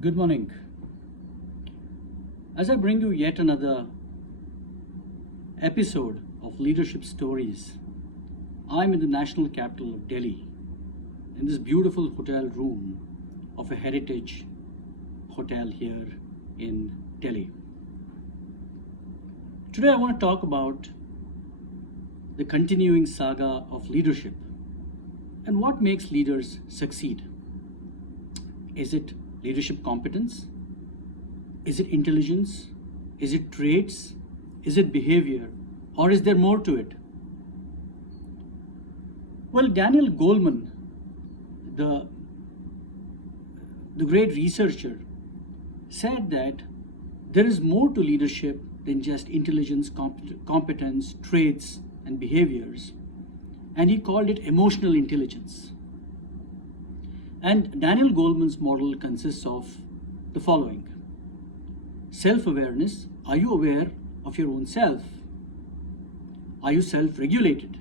Good morning. As I bring you yet another episode of Leadership Stories, I'm in the national capital of Delhi, in this beautiful hotel room of a heritage hotel here in Delhi. Today I want to talk about the continuing saga of leadership and what makes leaders succeed. Is it leadership competence? Is it intelligence? Is it traits? Is it behavior? Or is there more to it? Well, Daniel Goleman, the great researcher, said that there is more to leadership than just intelligence, competence, traits, and behaviors. And he called it emotional intelligence. And Daniel Goleman's model consists of the following: self-awareness. Are you aware of your own self? Are you self-regulated?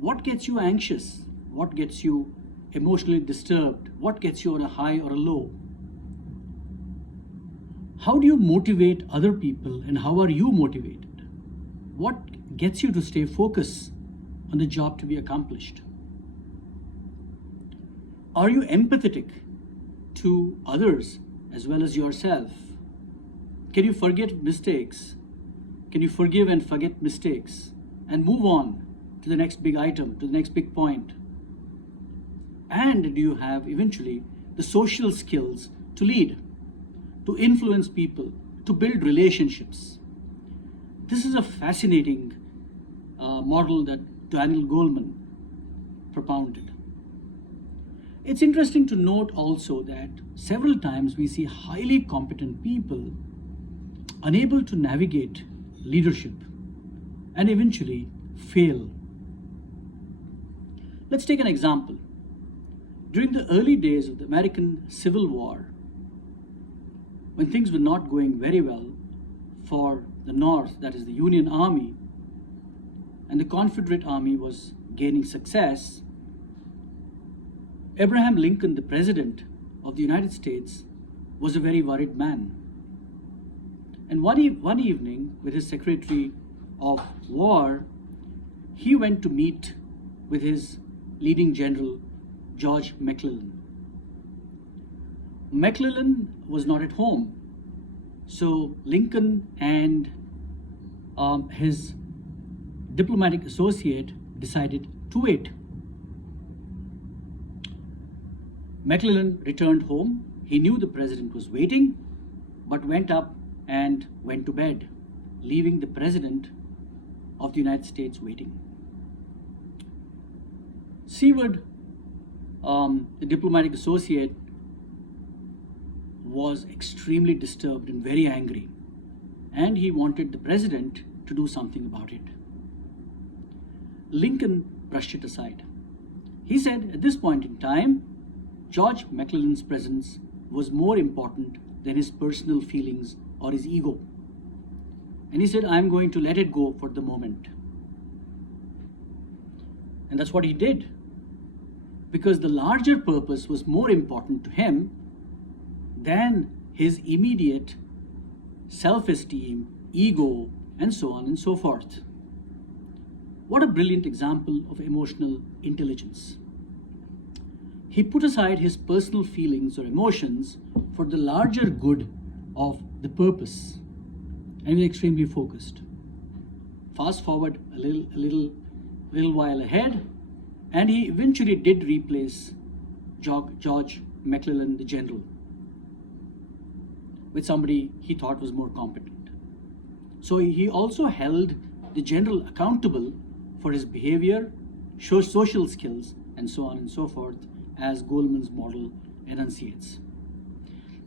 What gets you anxious? What gets you emotionally disturbed? What gets you on a high or a low? How do you motivate other people, and how are you motivated? What gets you to stay focused on the job to be accomplished? Are you empathetic to others as well as yourself? Can you forget mistakes? Can you forgive and forget mistakes and move on to the next big item, to the next big point? And do you have eventually the social skills to lead, to influence people, to build relationships? This is a fascinating model that Daniel Goleman propounded. It's interesting to note also that several times we see highly competent people unable to navigate leadership and eventually fail. Let's take an example. During the early days of the American Civil War, when things were not going very well for the North, that is the Union Army, and the Confederate Army was gaining success, Abraham Lincoln, the President of the United States, was a very worried man. And one evening, with his Secretary of War, he went to meet with his leading general, George McClellan. McClellan was not at home, so Lincoln and his diplomatic associate decided to wait. McClellan returned home. He knew the president was waiting, but went up and went to bed, leaving the president of the United States waiting. Seward, the diplomatic associate, was extremely disturbed and very angry, and he wanted the president to do something about it. Lincoln brushed it aside. He said, at this point in time, George McClellan's presence was more important than his personal feelings or his ego. And he said, I'm going to let it go for the moment. And that's what he did, because the larger purpose was more important to him than his immediate self-esteem, ego, and so on and so forth. What a brilliant example of emotional intelligence. He put aside his personal feelings or emotions for the larger good of the purpose, and he was extremely focused. Fast forward a little while ahead, and he eventually did replace George McClellan, the general, with somebody he thought was more competent. So he also held the general accountable for his behavior, social skills, and so on and so forth, as Goleman's model enunciates.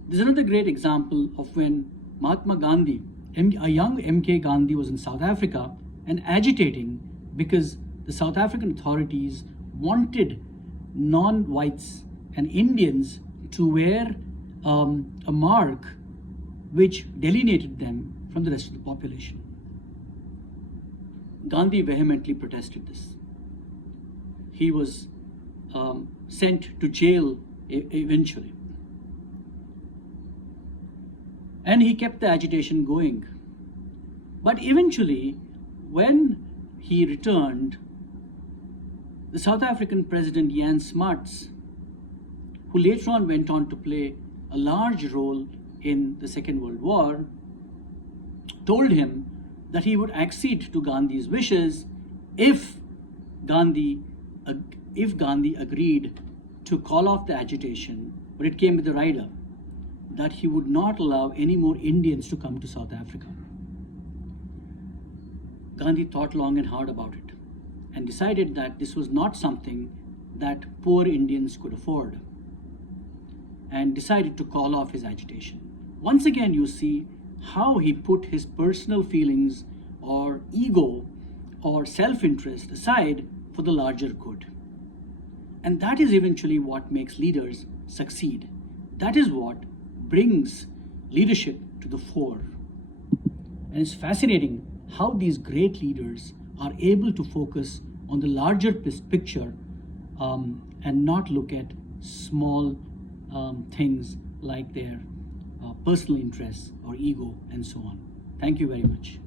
There's another great example of when Mahatma Gandhi, a young MK Gandhi, was in South Africa and agitating because the South African authorities wanted non-whites and Indians to wear a mark which delineated them from the rest of the population. Gandhi vehemently protested this. He was sent to jail eventually. And he kept the agitation going. But eventually, when he returned, the South African president Jan Smuts, who later on went on to play a large role in the Second World War, told him that he would accede to Gandhi's wishes if Gandhi agreed to call off the agitation, but it came with a rider that he would not allow any more Indians to come to South Africa. Gandhi thought long and hard about it and decided that this was not something that poor Indians could afford, and decided to call off his agitation. Once again, you see how he put his personal feelings or ego or self-interest aside for the larger good. And that is eventually what makes leaders succeed. That is what brings leadership to the fore. And it's fascinating how these great leaders are able to focus on the larger picture and not look at small things like their personal interests or ego and so on. Thank you very much.